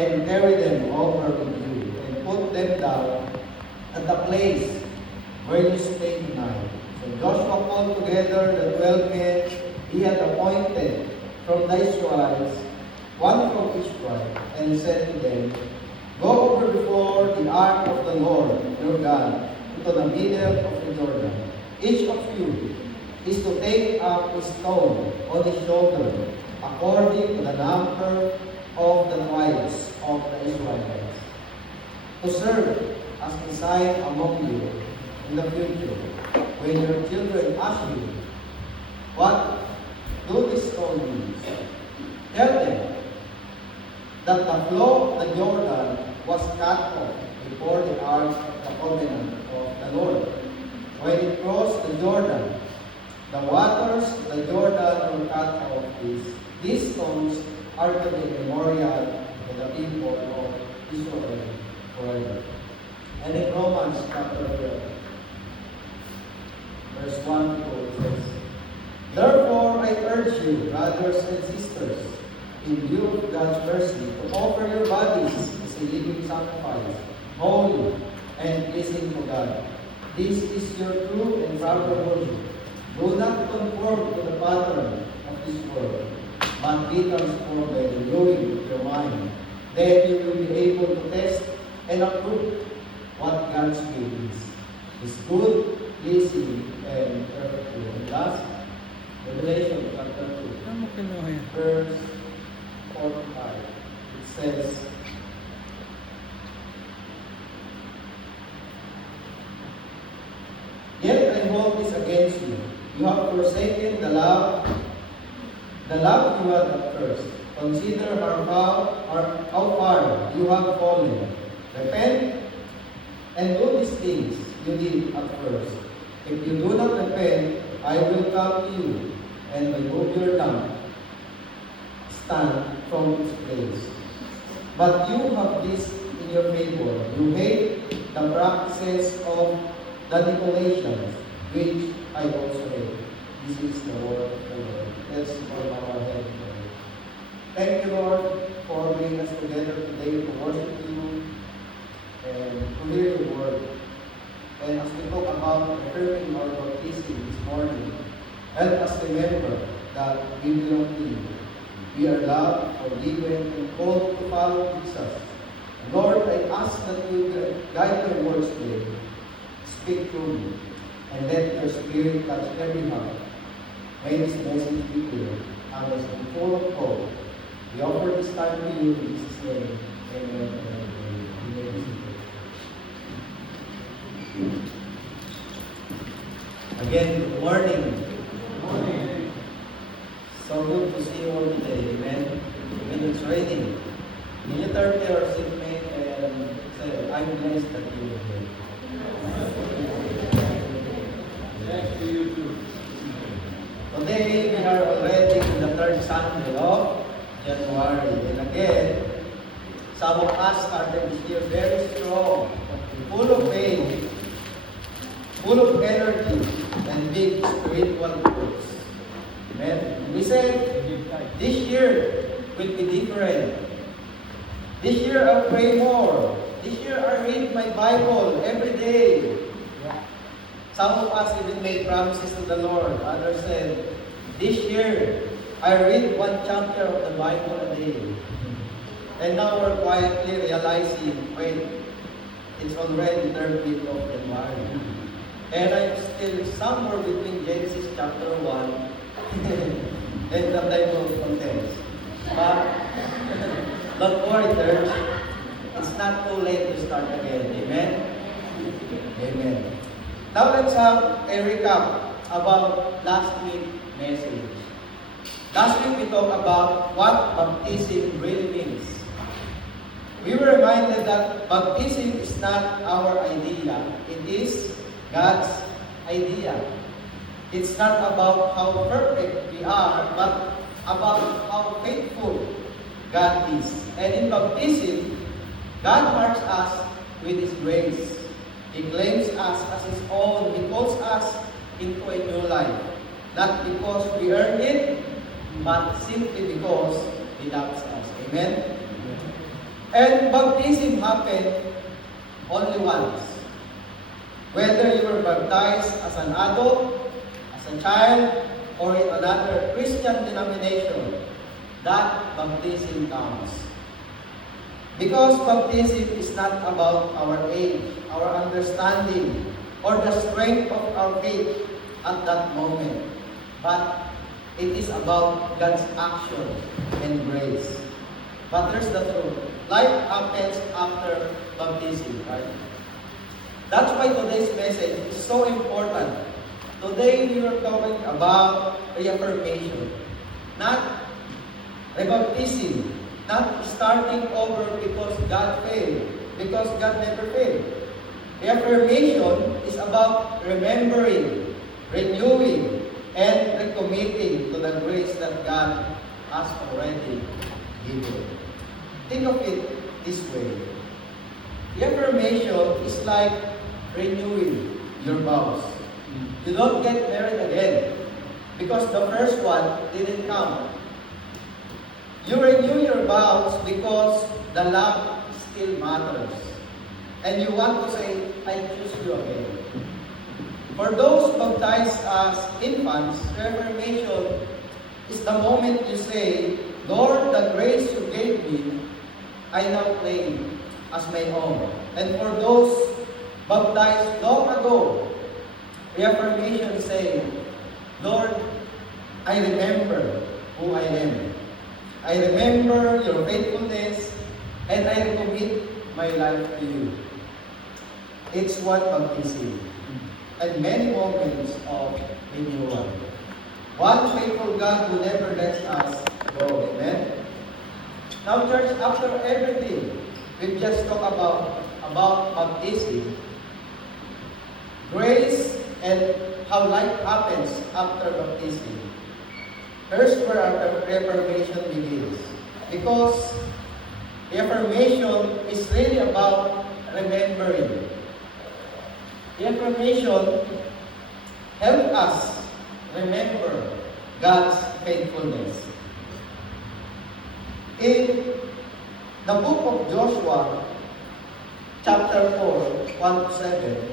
and carry them over with you, and put them down at the place where you stay tonight. So Joshua called together the 12 men he had appointed from the Israelites, one from each tribe, and said to them, Go over before the ark of the Lord your God into the middle of the Jordan. Each of you is to take up a stone on his shoulder, according to the number of the tribes of the Israelites, to serve as a sign among you in the future, when your children ask you, What do these stones mean? Tell them that the flow of the Jordan was cut off before the arks of the covenant of the Lord. When it crossed the Jordan, the waters of the Jordan were cut off. These stones are to be a memorial to the people of Israel forever. And in Romans chapter 12, verse 1 to 4 says, Therefore I urge you, brothers and sisters, in view of God's mercy, to offer your bodies as a living sacrifice, holy and pleasing to God. This is your true and proper worship. Do not conform to the pattern of this world, but be transformed by the renewing of your mind. Then you will be able to test and approve what God's will is good, pleasing, and perfect will. And last, Revelation chapter 2, verse 45. It says, Yet I hold this against you. You have forsaken the love you had at first. Consider how far you have fallen. Repent and do these things you did at first. If you do not repent, I will come to you and remove your lamp stand from its place. But you have this in your favor. You hate the practices of the Nicolaitans, which I also hate. This is the word of the Lord. Let's bow our head. Thank you, Lord, for bringing us together today to worship you and to hear your word. And as we talk about affirming our baptism this morning, help us remember that we belong to you. We are loved, forgiven, and called to follow Jesus. Lord, I ask that you guide your words today. Speak through me, and let your spirit touch every heart. May this message be clear, honest, and full of hope. We offer this time to you in Jesus' name. Amen. Again, good morning. Good morning. So good to see you all today. Amen. When it's raining, can you turn to your seatmate and say, I'm blessed that you are here. Thanks to you too. Today, we are already in the third Sunday of January. And again, some of us started this year very strong, full of faith, full of energy, and big spiritual growth. Amen. We said, this year will be different. This year I'll pray more. This year I read my Bible every day. Some of us even made promises to the Lord. Others said, this year I read one chapter of the Bible a day. And now we're quietly realizing, wait, it's already third week of January. And I'm still somewhere between Genesis chapter 1 and the time of contents. But don't worry, church. It's not too late to start again. Amen? Amen. Now let's have a recap about last week's message. Last week we talked about what baptism really means. We were reminded that baptism is not our idea. It is God's idea. It's not about how perfect we are, but about how faithful God is. And in baptism, God marks us with His grace. He claims us as His own. He calls us into a new life. Not because we earn it, but simply because He loves us. Amen? And baptism happened only once. Whether you were baptized as an adult, as a child, or in another Christian denomination, that baptism counts. Because baptism is not about our age, our understanding, or the strength of our faith at that moment, but it is about God's action and grace. But there's the truth. Life happens after baptism, right? That's why today's message is so important. Today we are talking about reaffirmation, not rebaptism, not starting over because God failed, because God never failed. Reaffirmation is about remembering, renewing, and recommitting to the grace that God has already given. Think of it this way. Reaffirmation is like renewing your vows. You don't get married again because the first one didn't count. You renew your vows because the love still matters. And you want to say, I choose you again. For those baptized as infants, reaffirmation is the moment you say, Lord, the grace you gave me, I now claim as my own. And for those baptized long ago, reaffirmation say, Lord, I remember who I am. I remember your faithfulness, and I recommit my life to you. It's what baptism and many moments of renewal. One faithful God who never lets us go. Amen? Now, church, after everything we've just talked about baptism, grace, and how life happens after baptism, here's where our Reformation begins. Because Reformation is really about remembering. Reformation helps us remember God's faithfulness. In the book of Joshua, chapter 4, 1-7,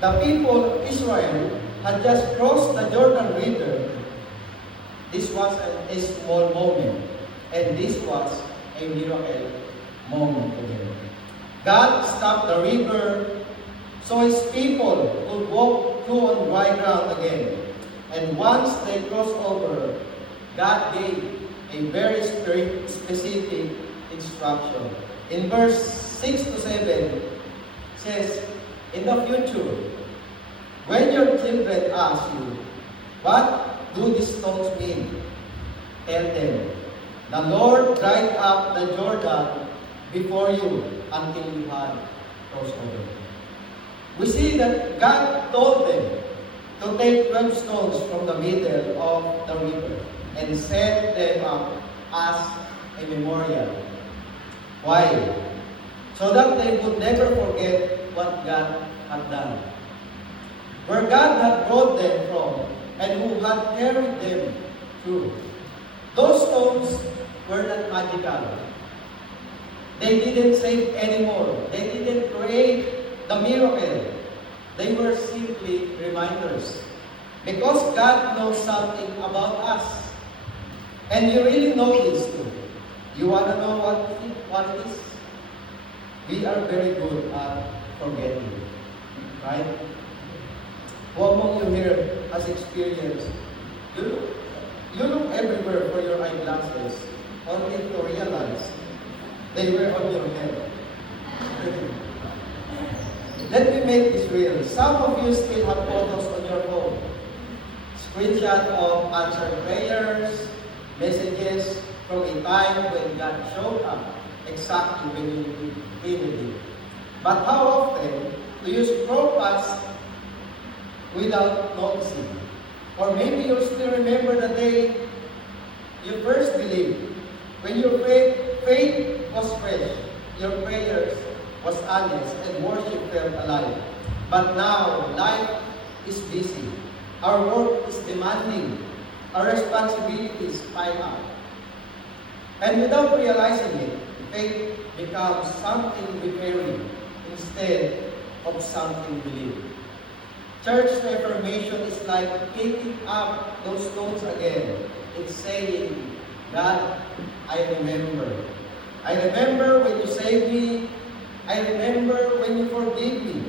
the people of Israel had just crossed the Jordan River. This was a small moment, and this was a miracle moment for them. God stopped the river so His people could walk through on dry ground again. And once they crossed over, God gave a very specific instruction. In verse 6-7, says, in the future, when your children ask you, what do these stones mean? Tell them, the Lord dried up the Jordan before you until you had crossed over. We see that God told them to take 12 stones from the middle of the river and set them up as a memorial. Why? So that they would never forget what God had done. Where God had brought them from and who had carried them through. Those stones were not magical. They didn't save anymore. They didn't create the miracle. They were simply reminders. Because God knows something about us. And you really know this too. You want to know what it is? We are very good at forgetting. Right? Who among you here has experienced? You look everywhere for your eyeglasses, only to realize they were on your head. Let me make this real. Some of you still have photos on your phone. Screenshot of answered prayers, messages from a time when God showed up exactly when you needed it. But how often do you scroll past without noticing? Or maybe you still remember the day you first believed, when your faith was fresh, your prayers was honest, and worship felt alive. But now, life is busy. Our work is demanding. Our responsibilities pile up. And without realizing it, faith becomes something we carry instead of something we live. Church reformation is like picking up those stones again. It's saying, God, I remember. I remember when you saved me. I remember when you forgave me.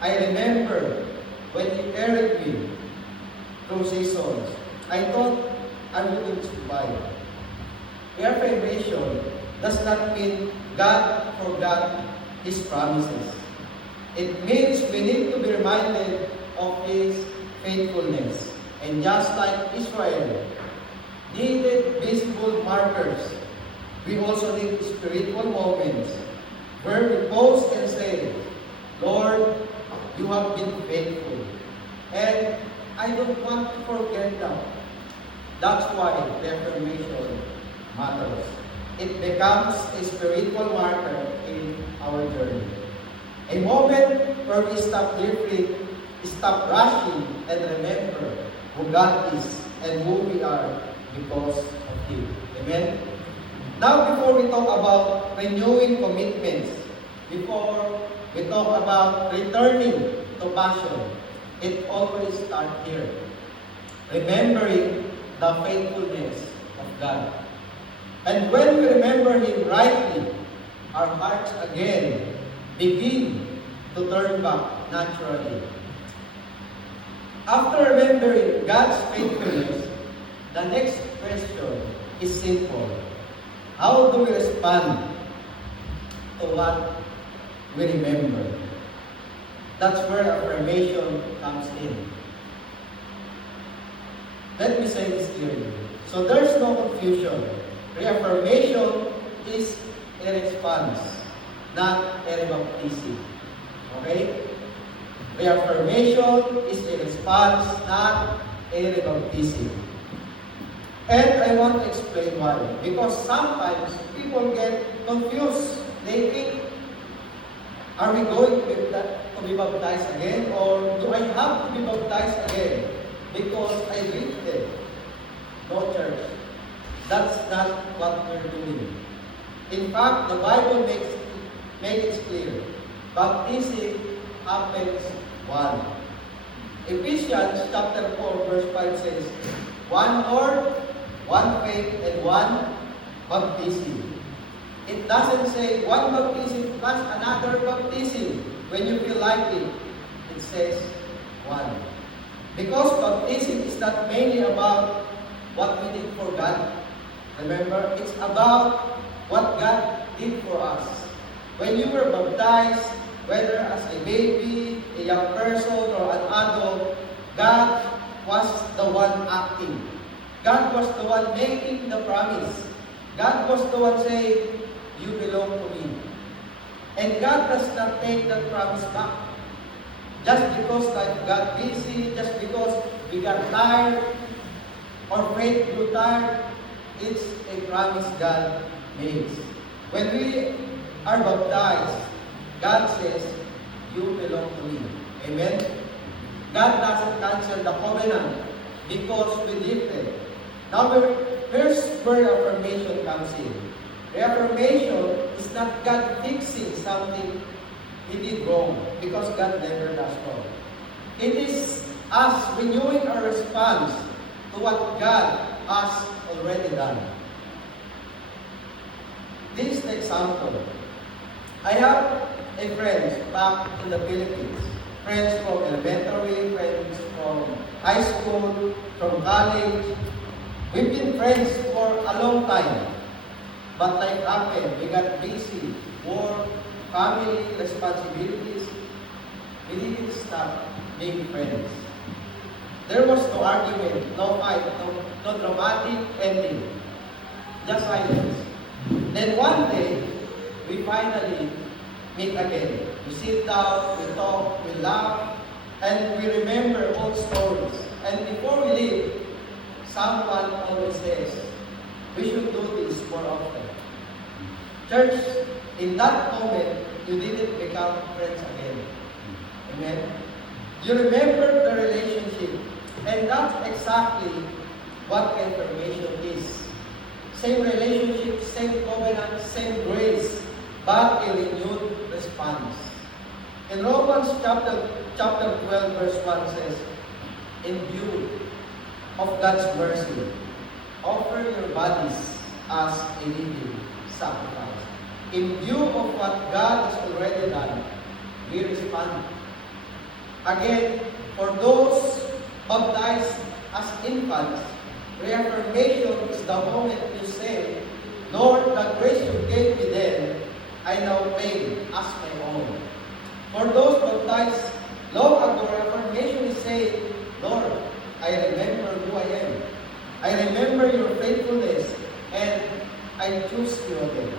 I remember when you carried me through seasons. I thought I wouldn't survive. Reformation does not mean God forgot His promises. It means we need to be reminded of His faithfulness. And just like Israel needed visible markers, we also need spiritual moments where we pause and say, Lord, you have been faithful. And I don't want to forget that. That's why Reformation matters. It becomes a spiritual marker in our journey. A moment where we stop drifting, stop rushing, and remember who God is and who we are because of Him. Amen? Now, before we talk about renewing commitments, before we talk about returning to passion, it always starts here. Remembering the faithfulness of God. And when we remember Him rightly, our hearts again begin to turn back naturally. After remembering God's faithfulness, the next question is simple. How do we respond to what we remember? That's where affirmation comes in. Let me say this clearly. So there's no confusion. Reaffirmation is a response, not a rebaptism. Okay? Reaffirmation is a response, not a rebaptism. And I want to explain why. Because sometimes people get confused. They think, are we going to be baptized again? Or do I have to be baptized again? Because I drifted. No, church. That's not what we're doing. In fact, the Bible makes it clear. Baptism happens one. Ephesians chapter 4 verse 5 says, one Lord, one faith, and one baptism. It doesn't say one baptism plus another baptism when you feel like it. It says one. Because baptism is not mainly about what we did for God. Remember, it's about what God did for us. When you were baptized, whether as a baby, a young person, or an adult, God was the one acting. God was the one making the promise. God was the one saying, you belong to me. And God does not take that promise back. Just because life got busy, just because we got tired, or faith grew tired, it's a promise God makes. When we are baptized, God says, you belong to me. Amen? God doesn't cancel the covenant because we drifted. Now, here's where affirmation comes in. Reaffirmation is not God fixing something He did wrong, because God never does wrong. It is us renewing our response to what God has already done. This is the example. I have a friend back in the Philippines. Friends from elementary, friends from high school, from college. We've been friends for a long time. But life happened. We got busy. Work, family, responsibilities. We didn't stop being friends. There was no argument, no fight, no dramatic ending. Just silence. Then one day, we finally meet again. We sit down, we talk, we laugh, and we remember old stories. And before we leave, someone always says, we should do this more often. Church, in that moment, you didn't become friends again. Amen? You remember the relationship. And that's exactly what reformation is. Same relationships, enjoy the same grace, but a renewed response. In Romans chapter 12, verse 1 says, in view of God's mercy, offer your bodies as a living sacrifice. In view of what God has already done, we respond. Again, for those baptized as infants, reaffirmation is the moment you say, Lord, the grace you gave me then, I now claim as my own. For those baptized long ago, reaffirmation is saying, Lord, I remember who I am. I remember your faithfulness, and I choose you again.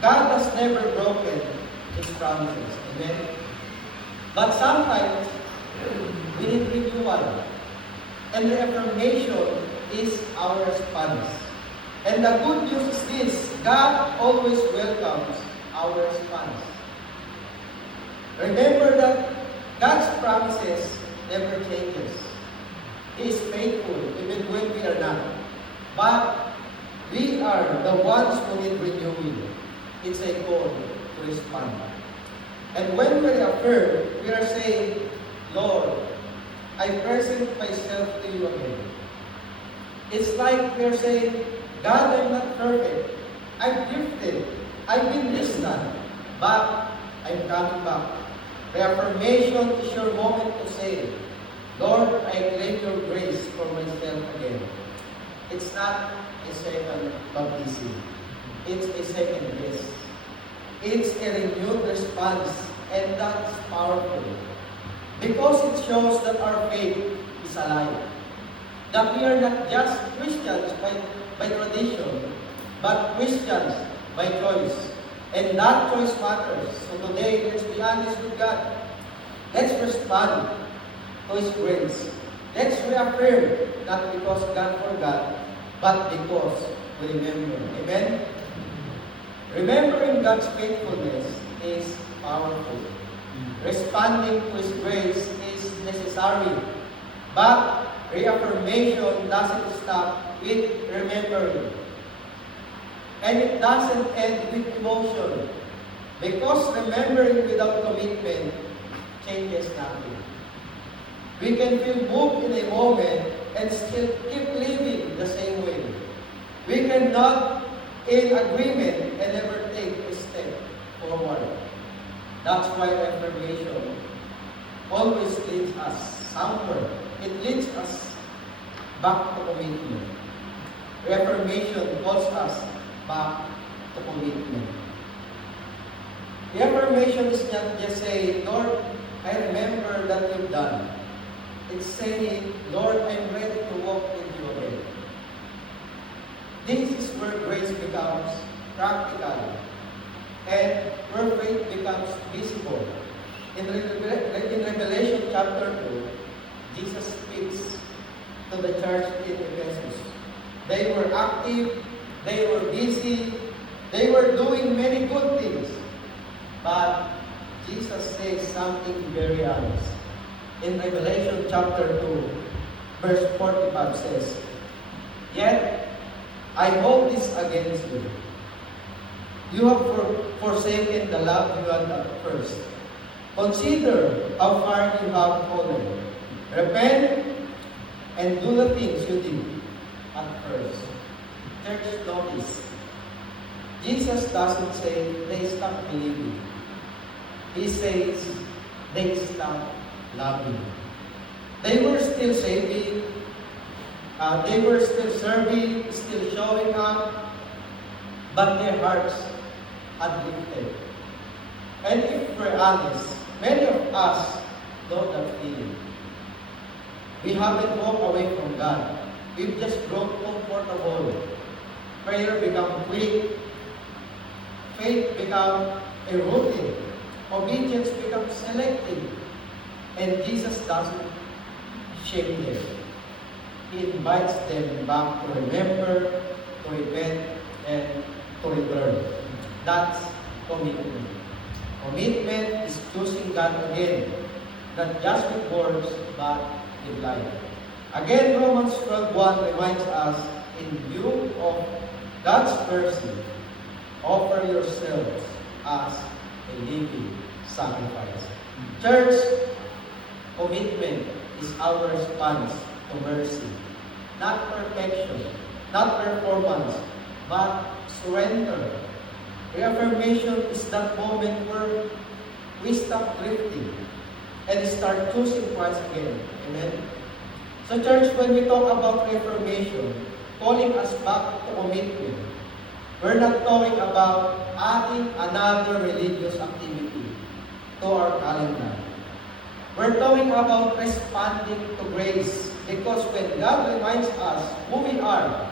God has never broken His promises. Amen? But sometimes, we need renewal. And reaffirmation is our response. And the good news is this, God always welcomes our response. Remember that God's promises never changes. He is faithful even when we are not. But we are the ones who need renewing. It's a call to respond. And when we affirm, we are saying, Lord, I present myself to you again. It's like we are saying, God, I'm not perfect. I've drifted. I've been distant. But I'm coming back. Reaffirmation is your moment to say, Lord, I claim your grace for myself again. It's not a second baptism. It's a second grace. It's a renewed response, and that's powerful. Because it shows that our faith is alive. That we are not just Christians by tradition, but Christians by choice. And that choice matters. So today, let's be honest with God. Let's respond to His grace. Let's reaffirm, not because God forgot, but because we remember. Amen? Remembering God's faithfulness is powerful. Responding to His grace is necessary. But reaffirmation doesn't stop with remembering. And it doesn't end with emotion. Because remembering without commitment changes nothing. We can feel moved in a moment and still keep living the same way. We cannot in agreement and never take a step forward. That's why affirmation always leads us somewhere. It leads us back to commitment. Reformation calls us back to commitment. Reformation is not just saying, Lord, I remember that you've done. It's saying, Lord, I'm ready to walk with you again. This is where grace becomes practical and where faith becomes visible. In Revelation chapter 2, Jesus speaks to the church in Ephesus. They were active, they were busy, they were doing many good things. But Jesus says something very honest. In Revelation chapter 2, verse 45 says, Yet I hold this against you. You have forsaken the love you had at first. Consider how far you have fallen. Repent and do the things you did at first. Church, notice, Jesus doesn't say they stopped believing. He says they stopped loving. They were still saving. They were still serving, still showing up, but their hearts had drifted. And if we're honest, many of us know that feeling. We haven't walked away from God. We've just grown comfortable. Prayer become quick. Faith become a routine. Obedience becomes selective. And Jesus doesn't shame them. He invites them back to remember, to repent, and to return. That's commitment. Commitment is choosing God again, not just with words, but with life. Again, Romans 12:1 reminds us, in view of God's mercy, Offer yourselves as a living sacrifice. Church, commitment is our response to mercy. Not perfection, not performance, but surrender. Reaffirmation is that moment where we stop drifting and start choosing Christ again. Amen? So church, when we talk about reaffirmation, calling us back to commitment, we're not talking about adding another religious activity to our calendar. We're talking about responding to grace, because when God reminds us who we are,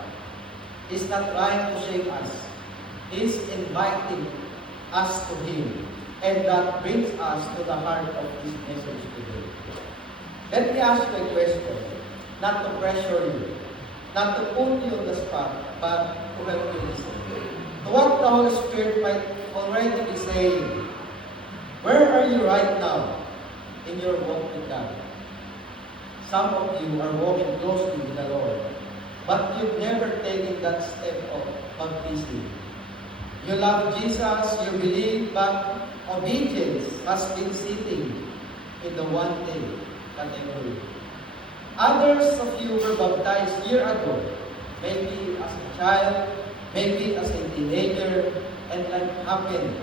He's not trying to shake us. He's inviting us to Him. And that brings us to the heart of this message today. Let me ask you a question, not to pressure you, not to put you on the spot, but to help you listen. To what the Holy Spirit might already be saying. Where are you right now in your walk with God? Some of you are walking closely with the Lord, but you've never taken that step of baptism. You love Jesus, you believe, but obedience has been sitting in the one day category. Others of you were baptized years ago, maybe as a child, maybe as a teenager, and like happened,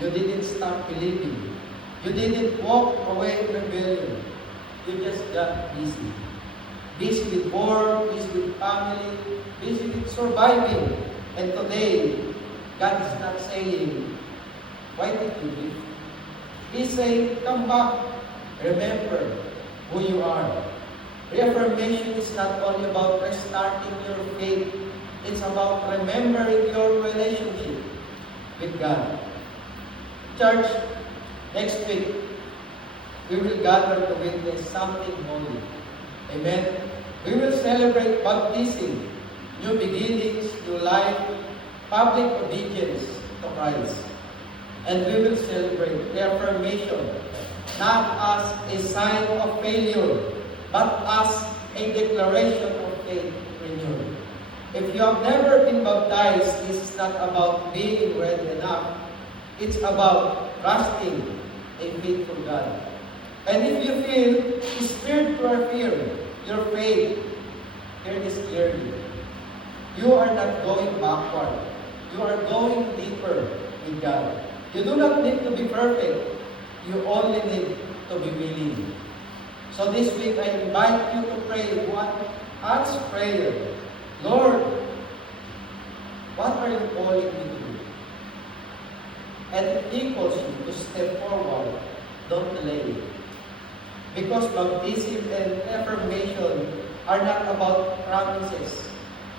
you didn't stop believing. You didn't walk away in rebellion. You just got busy. Busy with work, busy with family, busy with surviving. And today, God is not saying, why did you leave? He's saying, come back. Remember who you are. Reaffirmation is not only about restarting your faith. It's about remembering your relationship with God. Church, next week, we will gather to witness something holy. Amen? We will celebrate baptism, new beginnings, new life, public obedience to Christ. And we will celebrate reaffirmation, not as a sign of failure, but as a declaration of faith renewed. If you have never been baptized, this is not about being ready enough. It's about trusting a faithful God. And if you feel spiritual fear, your faith, hear this clearly. You are not going backward. You are going deeper with God. You do not need to be perfect. You only need to be willing. So this week, I invite you to pray one honest prayer. Lord, what are you calling me to do? And it equals you to step forward. Don't delay. Because baptism and affirmation are not about promises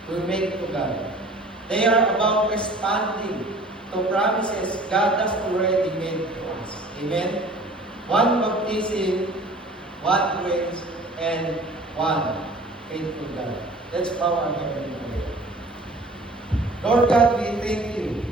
we make to God. They are about responding to promises God has already made to us. Amen? One baptism, one grace, and one faithful God. Let's bow our head in prayer. Lord God, we thank you